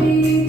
be.